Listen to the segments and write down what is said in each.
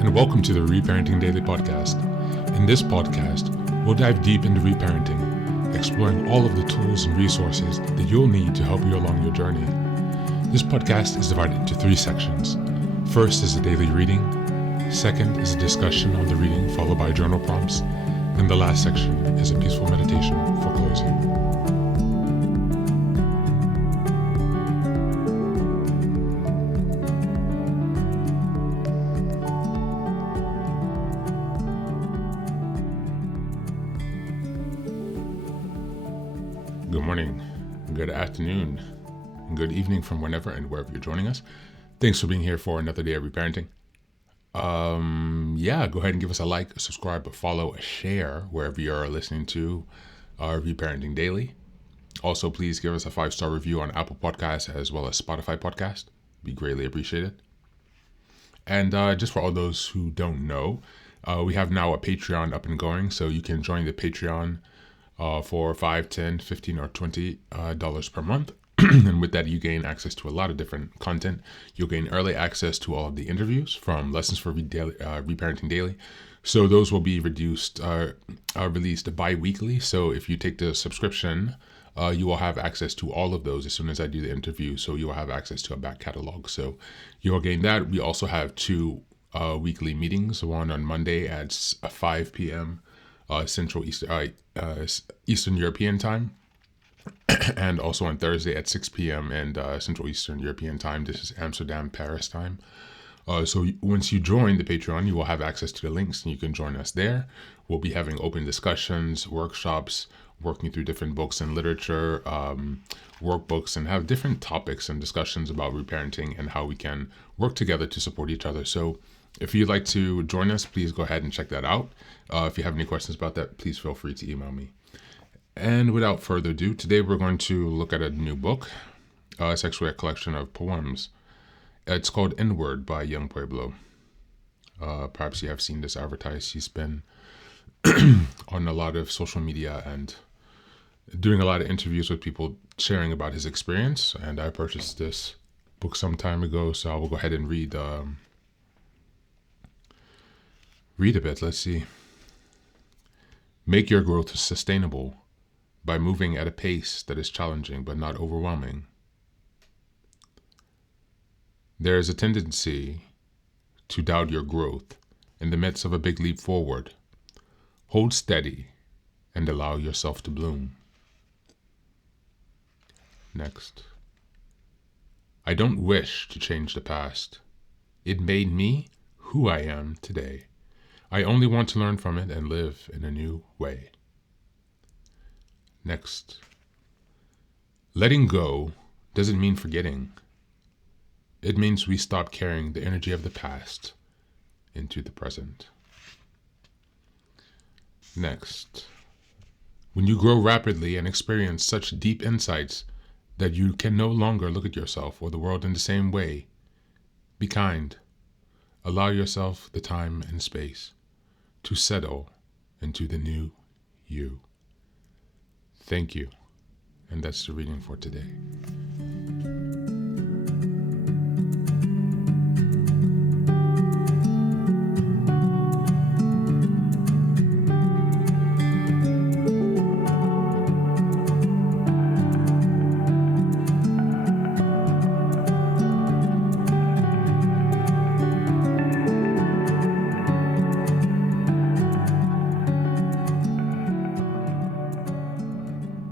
and welcome to the Reparenting Daily podcast. In this podcast, we'll dive deep into reparenting, exploring all of the tools and resources that you'll need to help you along your journey. This podcast is divided into 3 sections. First is a daily reading, second is a discussion on the reading followed by journal prompts, and the last section is a peaceful meditation for closing. Good morning, good afternoon, and good evening from whenever and wherever you're joining us. Thanks for being here for another day of reparenting. Go ahead and give us a like, a subscribe, a follow, a share wherever you're listening to Reparenting Daily. Also, please give us a 5-star review on Apple Podcasts as well as Spotify Podcast. Be greatly appreciated. And just for all those who don't know, we have now a Patreon up and going, so you can join the Patreon for $5, $10, $15, or $20 per month. And with that, you gain access to a lot of different content. You'll gain early access to all of the interviews from Lessons for Reparenting Daily. So those will be released bi-weekly. So if you take the subscription, you will have access to all of those as soon as I do the interview. So you will have access to a back catalog. So you'll gain that. We also have 2 weekly meetings, one on Monday at 5 p.m. Central Eastern European time, and also on Thursday at 6 p.m. and Central Eastern European time. This is Amsterdam, Paris time. So once you join the Patreon, you will have access to the links and you can join us there. We'll be having open discussions, workshops, working through different books and literature, workbooks, and have different topics and discussions about reparenting and how we can work together to support each other. So if you'd like to join us, please go ahead and check that out. If you have any questions about that, please feel free to email me. And without further ado, today we're going to look at a new book. It's actually a collection of poems. It's called Inward by young Pueblo. Perhaps you have seen this advertised. He's been on a lot of social media and doing a lot of interviews with people sharing about his experience. And I purchased this book some time ago, so I will go ahead and read a bit. Let's see. Make your growth sustainable by moving at a pace that is challenging but not overwhelming. There is a tendency to doubt your growth in the midst of a big leap forward. Hold steady and allow yourself to bloom. Next. I don't wish to change the past. It made me who I am today. I only want to learn from it and live in a new way. Next. Letting go doesn't mean forgetting. It means we stop carrying the energy of the past into the present. Next. When you grow rapidly and experience such deep insights that you can no longer look at yourself or the world in the same way, be kind. Allow yourself the time and space to settle into the new you. Thank you. And that's the reading for today.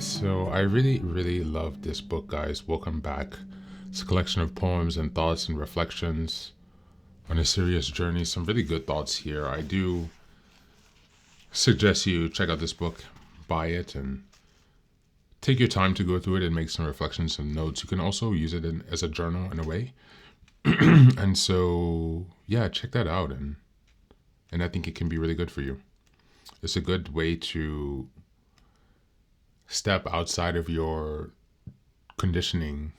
So I really love this book, guys. Welcome back. It's a collection of poems and thoughts and reflections on a serious journey. Some really good thoughts here. I do suggest you check out this book, buy it, and take your time to go through it and make some reflections and notes. You can also use it as a journal in a way. And so, check that out. And I think it can be really good for you. It's a good way to step outside of your conditioning,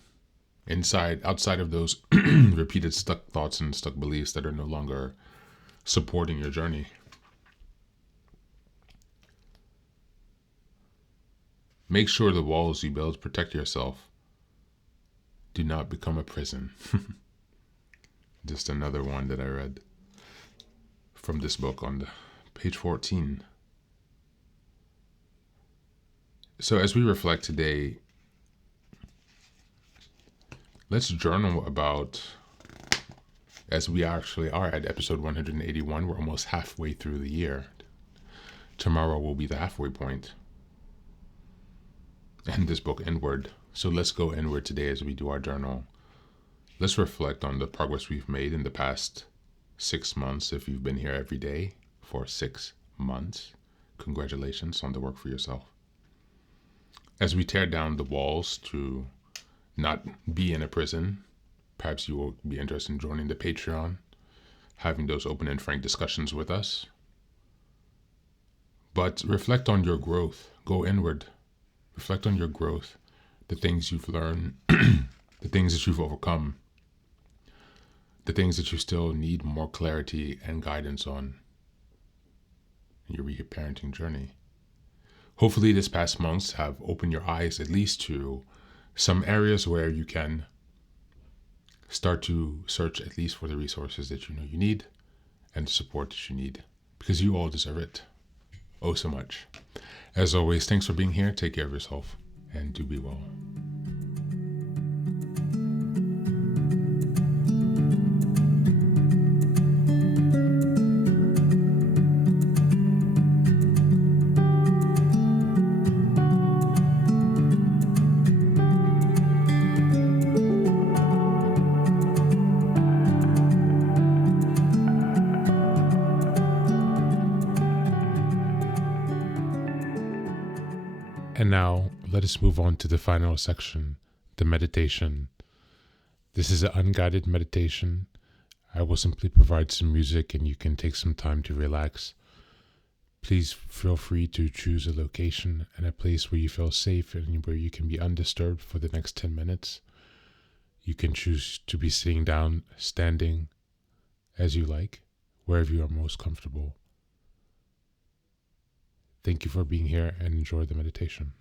outside of those repeated stuck thoughts and stuck beliefs that are no longer supporting your journey. Make sure the walls you build protect yourself. Do not become a prison. Just another one that I read. from this book on page 14. So as we reflect today, let's journal about, as we actually are at episode 181, we're almost halfway through the year. Tomorrow will be the halfway point. And this book inward. So let's go inward today as we do our journal. Let's reflect on the progress we've made in the past 6 months. If you've been here every day for 6 months, congratulations on the work for yourself. As we tear down the walls to not be in a prison, perhaps you will be interested in joining the Patreon, having those open and frank discussions with us. But reflect on your growth. Go inward. Reflect on your growth, the things you've learned, the things that you've overcome, the things that you still need more clarity and guidance on in your reparenting journey. Hopefully this past months have opened your eyes at least to some areas where you can start to search at least for the resources that you know you need and the support that you need, because you all deserve it. Oh, so much. As always, thanks for being here. Take care of yourself and do be well. And now, let us move on to the final section, the meditation. This is an unguided meditation. I will simply provide some music and you can take some time to relax. Please feel free to choose a location and a place where you feel safe and where you can be undisturbed for the next 10 minutes. You can choose to be sitting down, standing, as you like, wherever you are most comfortable. Thank you for being here and enjoy the meditation.